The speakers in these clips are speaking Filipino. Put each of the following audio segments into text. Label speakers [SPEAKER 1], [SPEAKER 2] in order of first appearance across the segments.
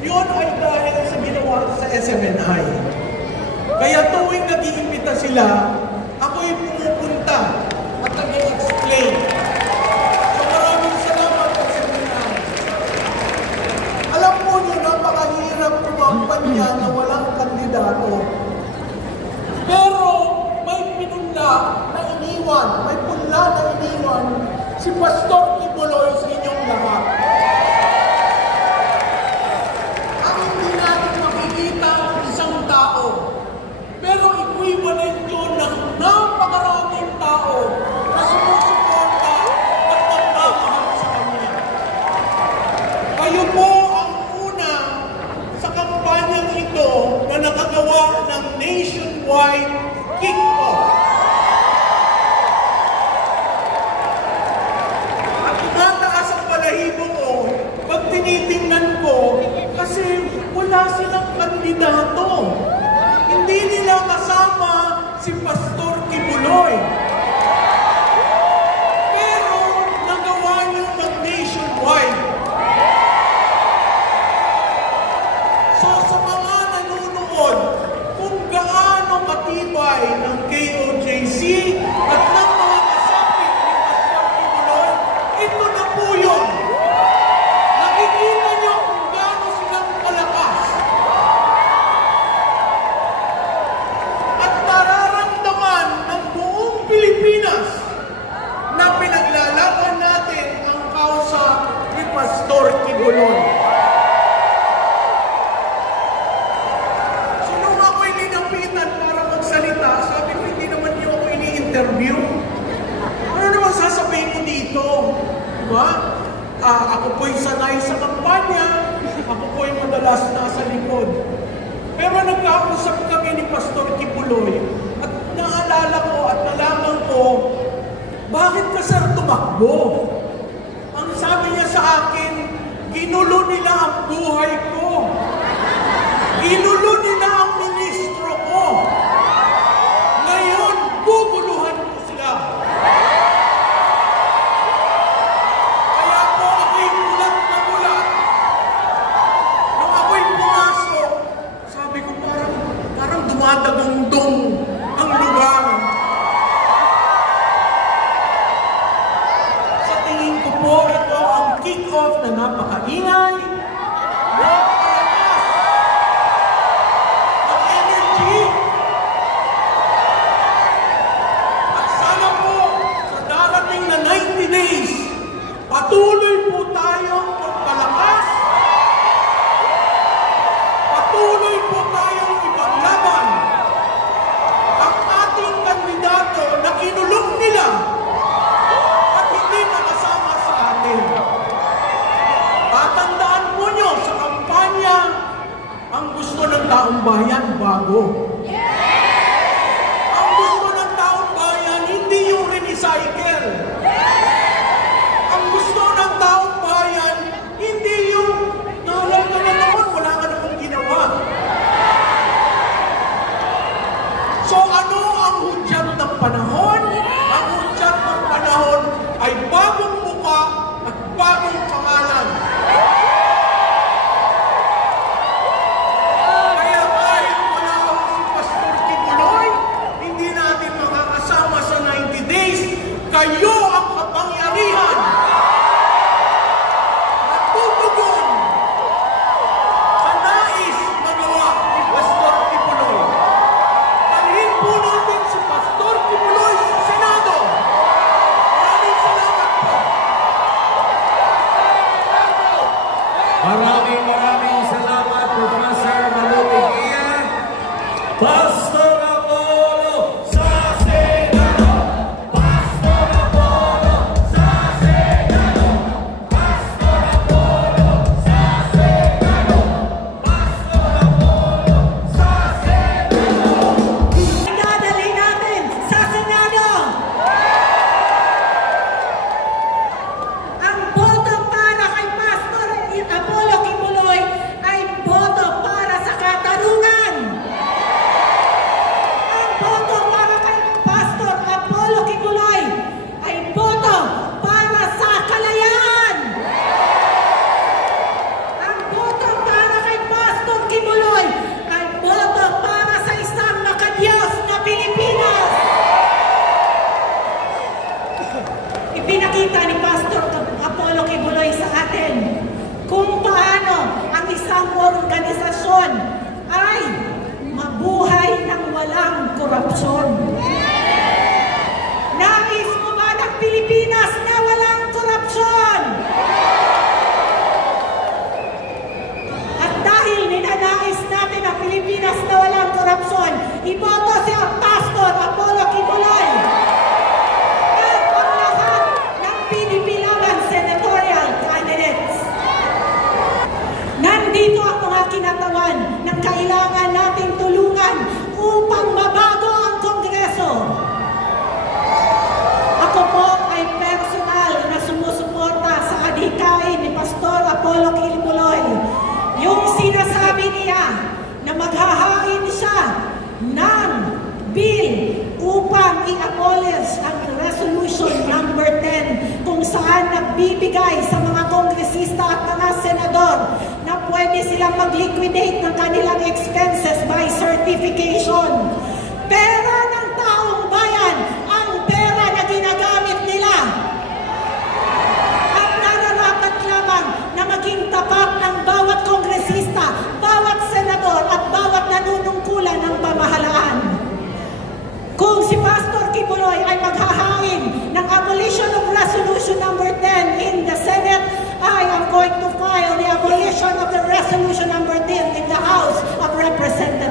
[SPEAKER 1] Yun ay dahil sa ginawa sa SMNI. Kaya tuwing nag-iimbita sila, ako'y pumupunta at nag-explain. So maraming salamat sa SMNI. Alam po niyo, napakahirap tumakpan niya na walang kandidato. Pero may pinula na iniwan, may punla na iniwan si Pastor ba? Uh, ako po'y sanay sa kampanya. Ako po'y madalas nasa likod. Pero nagkausap kami ni Pastor Kipuloy at naalala ko at nalaman ko, bakit ka sir tumakbo? Ang sabi niya sa akin, ginulo nila ang buhay ko kick-off na napakaingay, at energy. At sana po, sa darating na patuloy po tayong magpalakas, patuloy korupsyon. Nais mo ba ng Pilipinas na walang korupsyon? At dahil ninanais natin ang Pilipinas na walang korupsyon,
[SPEAKER 2] iboto si Pastor Apollo Kibuloy. At ang lahat ng senatorial candidates. Nandito ang mga kinatawan ng kailangan nagbibigay sa mga kongresista at mga senador na pwede silang mag-liquidate ng kanilang expenses by certification. Pera House of Representatives.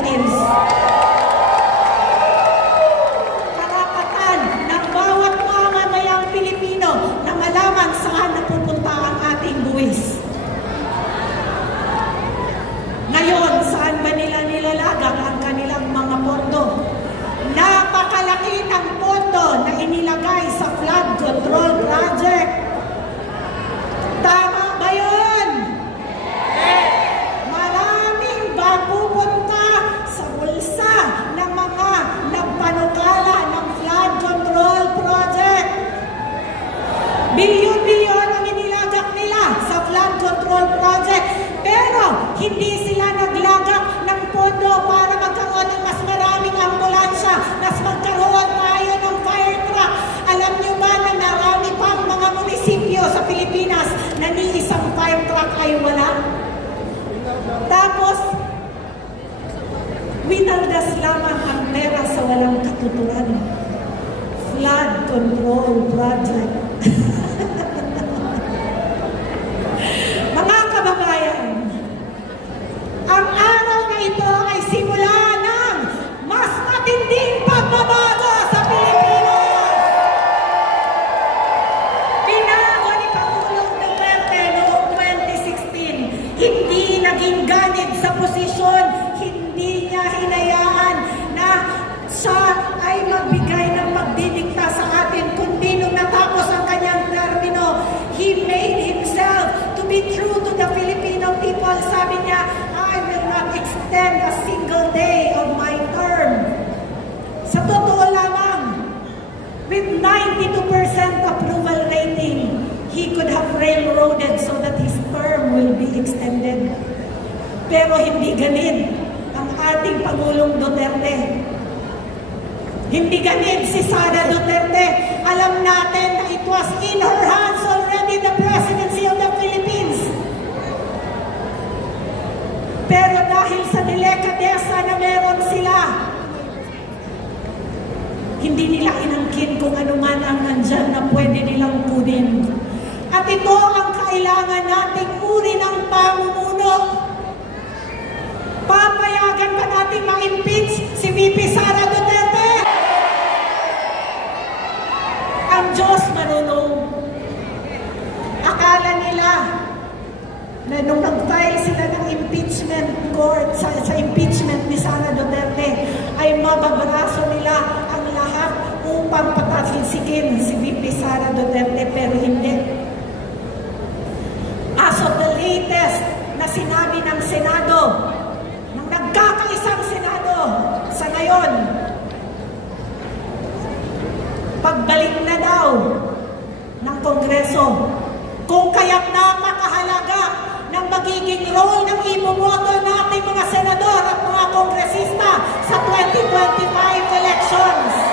[SPEAKER 2] Magkaroon tayo ng fire truck. Alam niyo ba na marami pang mga munisipyo sa Pilipinas na ni isang fire truck ay wala? Tapos, winaldas lamang ang pera sa walang katuturan. Flood control project. 92% approval rating, he could have railroaded so that his term will be extended. Pero hindi ganit ang ating Pangulong Duterte. Hindi ganit si Sara Duterte. Alam natin na it was in her hands already the presidency of the Philippines. Pero dahil sa delikadesa na meron sila, hindi nila inangkin kung ano man ang nandyan na pwede nilang kunin. At ito ang kailangan nating uri ng pamumuno. Papayagan ba natin ma-impeach si VP Sara Duterte? Ang Diyos marunong. Akala nila na nung nag-file sila ng impeachment court sa, sa impeachment ni Sara Duterte ay mababraso nila upang patasilsikin si VP Sara Duterte pero hindi. As of the latest na sinabi ng Senado, ng nagkakaisang Senado sa ngayon, pagbalik na daw ng Kongreso, kung kaya't napakahalaga ng magiging role ng iboboto nating mga senador at mga kongresista sa 2025 elections.